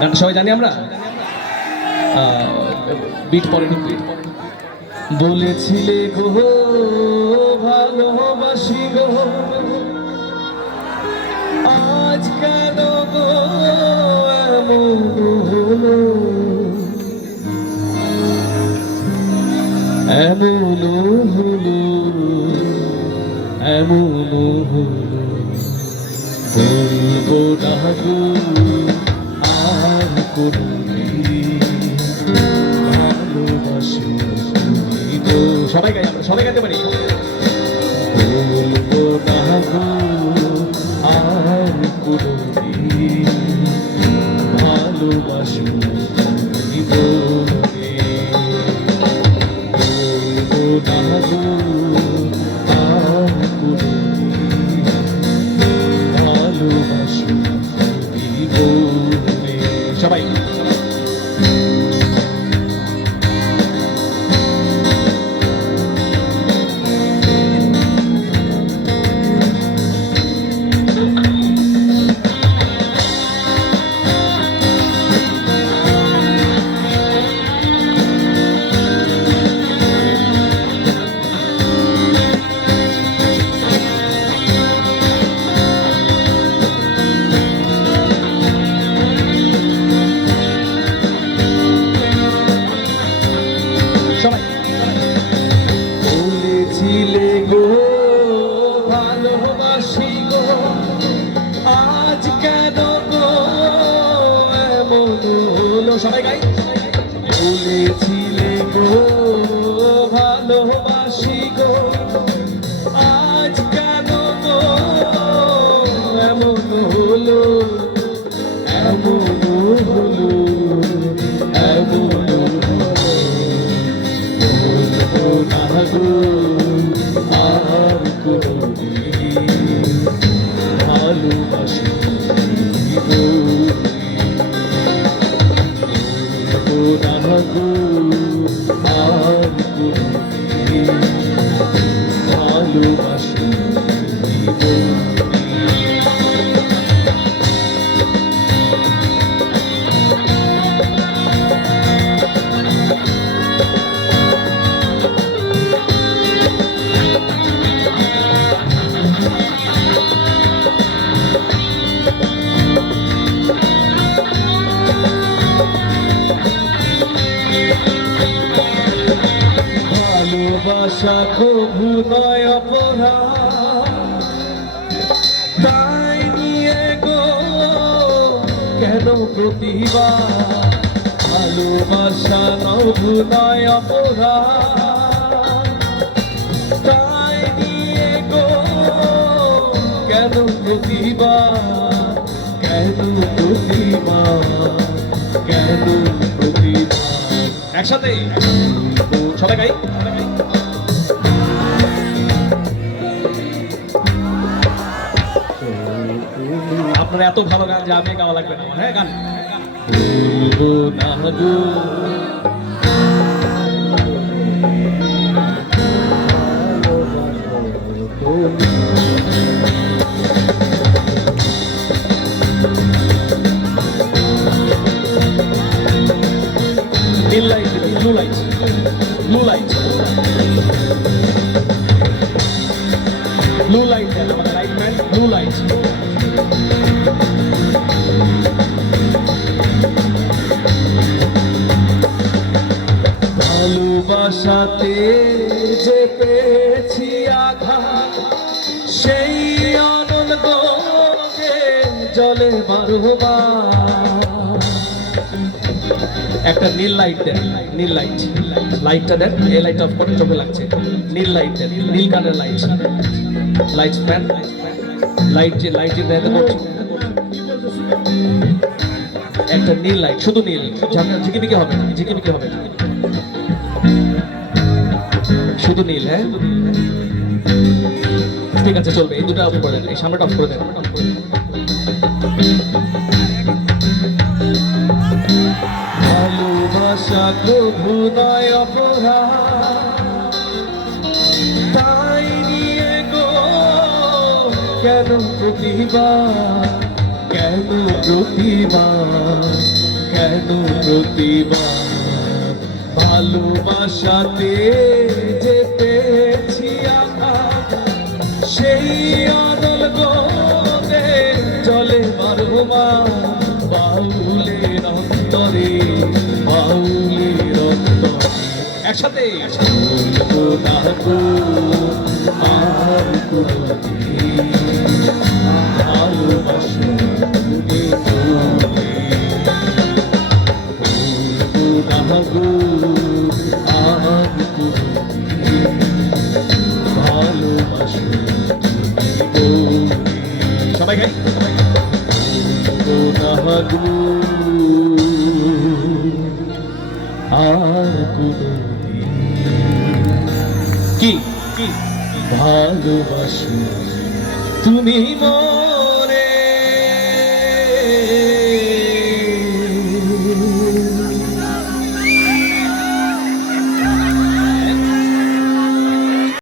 গানটা সবাই জানি আমরা? বিট পরে ঢুকবে। বলেছিলে গো ভালোবাসি গো। আজ কেন এমন হলো? এমন হলো এমন হলো। বলব না কোনদিন ভালোবাসি সবাই গাই আমরা সবাই গাইতে পারি বলব না গো আর কোনদিন ভালোবাসি কভু নয় কেন প্রতিবাদ? ভালোবাসা নয় অপরাধ। তাই নিয়ে গো, কেন প্রতিবাদ? কেন প্রতিবাদ? কেন প্রতিবাদ? একসাথে সবাই গাই। এত ভালো গান যে আমি গাওয়া লাগবে না হ্যাঁ গান। বলব না গো নীল লাইট ব্লু ভালোবাসাতে যে পেয়েছি আঘাত, সেই আনন্দ জলে বারবার একটা নীল লাইট দেন, নীল লাইট লাইটটা দেন, এই লাইট অফ করে চোখে লাগছে। নীল লাইট দেন, নীল colour light light fan light যে লাইট যে করছি একটা নীল লাইট শুধু নীল। ঝাঁকা ঝিকিমিকি হবে না, ঝিকিমিকি হবে না। শুধু নীল হ্যাঁ? ঠিক আছে, চলবে। এই দুটো অফ করে দেন এই সামনেটা অফ করে দেন ভালোবাসা কভু নয় অপরাধ। তাই নিয়ে গো, কেন প্রতিভা কেন প্রতিভা কেন প্রতিবার ভালোবাসাতে যে পেয়েছি সেই অদল গোদে জলে মারহুমা বাউলের অন্তরে বাউলের অন্তরে একসাথে আর ভালোবাসো। বলে। সবাই গাই সবাই গাই। ভুলবো না গো আর কোনোদিন কি কি ভালোবাসো তুমি মন